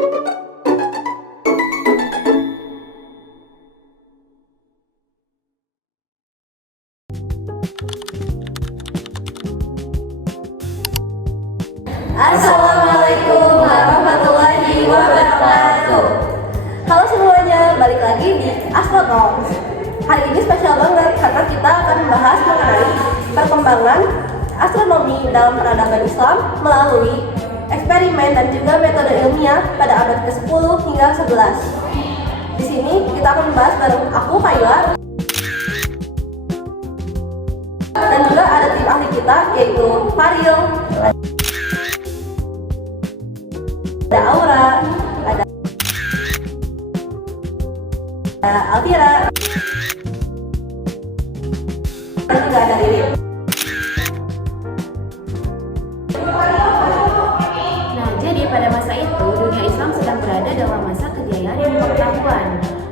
Assalamualaikum warahmatullahi wabarakatuh. Halo semuanya, balik lagi di Astrotalks. Hari ini spesial banget karena kita akan membahas mengenai perkembangan astronomi dalam peradaban Islam melalui eksperimen dan juga metode ilmiah pada abad ke-10 hingga 11. Di sini kita akan membahas bareng aku, Kayla, dan juga ada tim ahli kita yaitu Faril, ada Aura, ada Alvira, dan juga ada Riri. Nah, jadi pada masa itu dunia Islam sedang berada dalam masa kejayaan ilmu pengetahuan.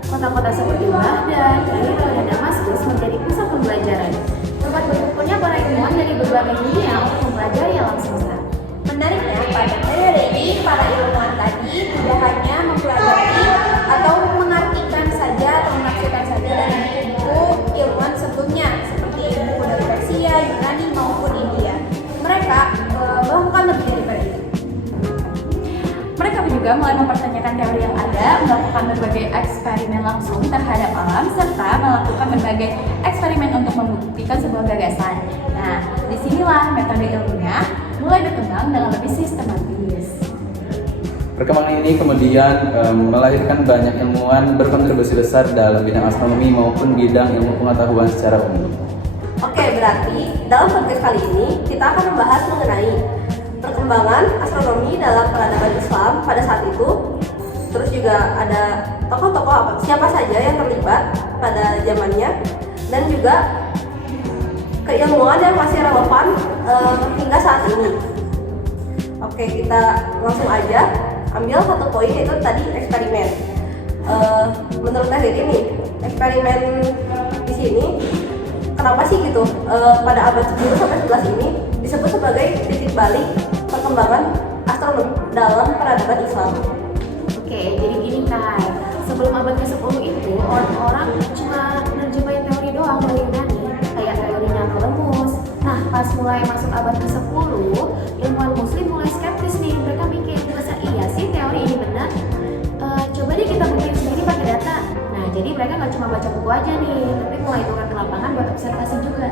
Kota-kota seperti Baghdad, Kairo, dan Damaskus menjadi pusat pembelajaran. Tempat berkumpulnya para ilmuwan dari berbagai dunia untuk mempelajari alam semesta. Menariknya, pada periode ini para ilmuwan tadi tidak hanya mempelajari atau mengartikan saja atau menafsirkan saja dari buku ilmuwan sebelumnya seperti buku dari Persia, Yunani maupun India. Mereka melakukan lebih daripada itu. Mereka juga mulai mempertanyakan teori yang ada, melakukan berbagai eksperimen langsung terhadap alam, serta melakukan berbagai eksperimen untuk membuktikan sebuah gagasan. Nah, disinilah metode ilmiah mulai berkembang dengan lebih sistematis. Perkembangan ini kemudian melahirkan banyak ilmuwan berkontribusi besar dalam bidang astronomi maupun bidang ilmu pengetahuan secara umum. Oke, berarti dalam podcast kali ini kita akan membahas mengenai perkembangan astronomi dalam peradaban Islam pada saat itu. Terus juga ada tokoh-tokoh siapa saja yang terlibat pada zamannya, dan juga keilmuan yang masih relevan hingga saat ini. Oke, kita langsung aja ambil satu poin, yaitu tadi eksperimen. Menurut Teh Riri nih, eksperimen di sini kenapa sih gitu pada abad 10 sampai 11 ini disebut sebagai titik balik perkembangan astronomi dalam peradaban Islam? Oke, jadi gini Kai, sebelum abad ke-10 itu orang-orang cuma nerjemahin teori doang dari Yunani, kayak teorinya Ptolemus. Nah, pas mulai masuk abad ke-10, ilmuwan muslim mulai skeptis nih. Mereka mikir, masa iya sih teori ini benar? Coba deh kita buktiin sendiri pakai data. Nah, jadi mereka nggak cuma baca buku aja nih, tapi mulai turun ke lapangan buat observasi juga.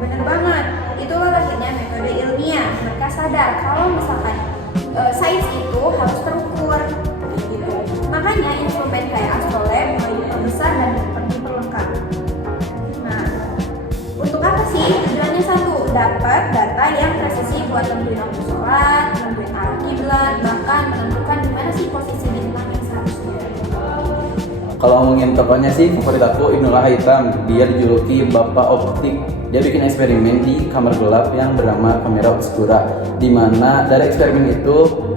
Benar banget, itulah lahirnya metode ilmiah. Mereka sadar kalau misalkan sains itu harus terukur gitu. Makanya instrumen kayak astrolab mulai diperbesar dan diperlengkap. Nah, untuk apa sih? Tujuannya satu, dapat data yang presisi buat nentuin waktu sholat, nentuin arah kiblat, bahkan menentukan di mana sih posisi bintang yang seharusnya. Kalau ngomongin tokohnya sih, favorit aku Ibnul Haytham. Dia dijuluki Bapak Optik. Dia bikin eksperimen di kamar gelap yang bernama kamera obscura, di mana dari eksperimen itu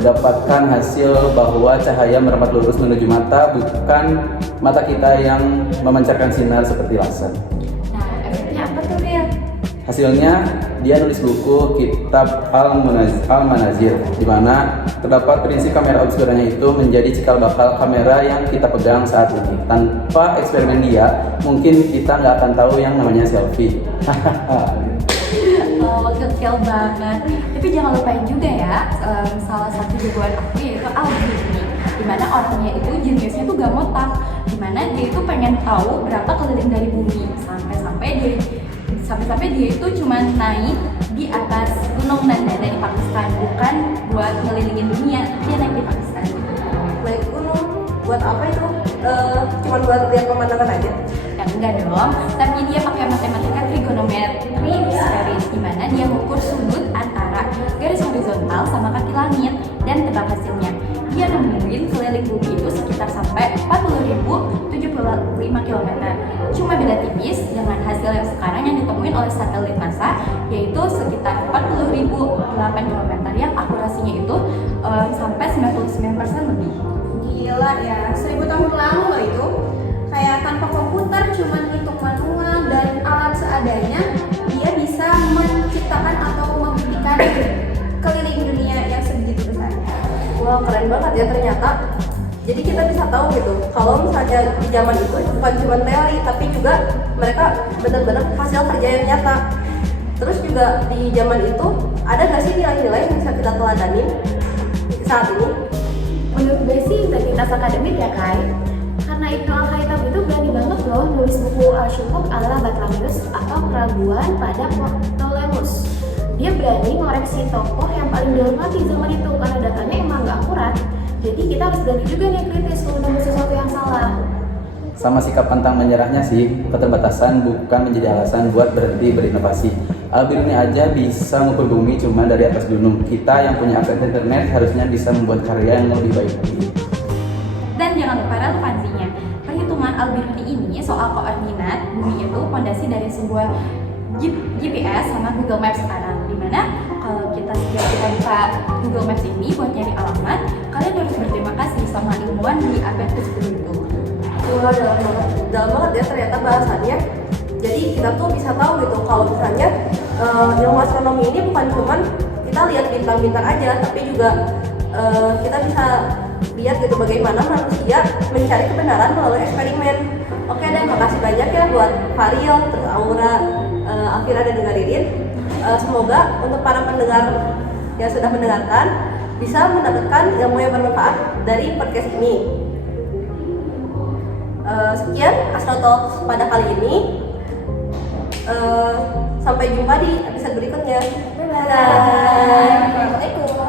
dapatkan hasil bahwa cahaya merempat lurus menuju mata, bukan mata kita yang memancarkan sinar seperti laser. Nah, efeknya apa tuh, Ria? Hasilnya dia nulis buku Kitab Al-Manazir, di mana terdapat prinsip kamera obscuranya itu menjadi cikal bakal kamera yang kita pegang saat ini. Tanpa eksperimen dia, mungkin kita nggak akan tahu yang namanya selfie. Oh, kecil banget. Tapi jangan lupain juga ya, salah satu jagoan aku yaitu Al-Biruni, dimana orangnya itu jeniusnya tuh gak ngotak, dimana dia itu pengen tahu berapa keliling dari bumi, sampai dia itu cuma naik di atas gunung Nanda di Pakistan, bukan buat ngelilingin dunia, dia naik di Pakistan. Naik gunung buat apa itu? Cuma buat lihat pemandangan aja? Ya enggak dong, tapi dia pakai matematika trigonometri sferis, di mana dia mengukur sudut antara garis horizontal sama kaki langit, dan tebak hasilnya. Dia nemuin keliling bumi itu sekitar sampai 40.075 km. Cuma beda tipis dengan hasil yang sekarang yang ditemuin oleh satelit NASA, yaitu sekitar 40.008 km yang akurasinya itu sampai 99% lebih. Gila ya, 1000 tahun lalu loh itu. Kayak tanpa komputer, cuma hitung manual dan alat seadanya, dia bisa menciptakan atau membuktikan keliling dunia yang sebegitu besarnya. Wah, keren banget ya ternyata. Jadi kita bisa tahu gitu, kalau misalnya di zaman itu bukan cuma teori, tapi juga mereka benar-benar hasil kerja yang nyata. Terus juga di zaman itu ada gak sih nilai-nilai yang bisa kita teladanin saat ini? Menurut gue sih integritas akademik ya Kai. Karena Ibnu Al-Haytham itu berani banget loh nulis buku Al-Syukuk ala Batlamyus atau Keraguan pada Ptolemus. Dia berani ngoreksi tokoh yang paling dihormati zaman itu karena datanya emang gak akurat. Jadi kita harus berani juga nih kritis kalau nemu sesuatu yang salah. Sama sikap pantang menyerahnya sih, keterbatasan bukan menjadi alasan buat berhenti berinovasi. Al-Biruni aja bisa mengukur bumi cuma dari atas gunung. Kita yang punya akses internet harusnya bisa membuat karya yang lebih baik. Dan jangan lupa relevansinya. Perhitungan Al-Biruni ini soal koordinat bumi itu fondasi dari sebuah GPS sama Google Maps sekarang. Dimana kalau kita buka Google Maps ini buat nyari alamat, kalian harus berterima kasih sama ilmuwan di abad ke-10 itu. Wah, dalam banget ya ternyata bahasannya. Jadi kita tuh bisa tahu gitu kalau misalnya ilmu astronomi ini bukan cuman kita lihat bintang-bintang aja, tapi juga kita bisa lihat gitu bagaimana manusia mencari kebenaran melalui eksperimen. Oke deh, makasih banyak ya buat Faril, terus Aura, Afira dan Ngaririn. Semoga untuk para pendengar yang sudah mendengarkan bisa mendapatkan ilmu yang bermanfaat dari podcast ini. Sekian Astro Talks pada kali ini. Sampai jumpa di episode berikutnya. Bye. Assalamualaikum.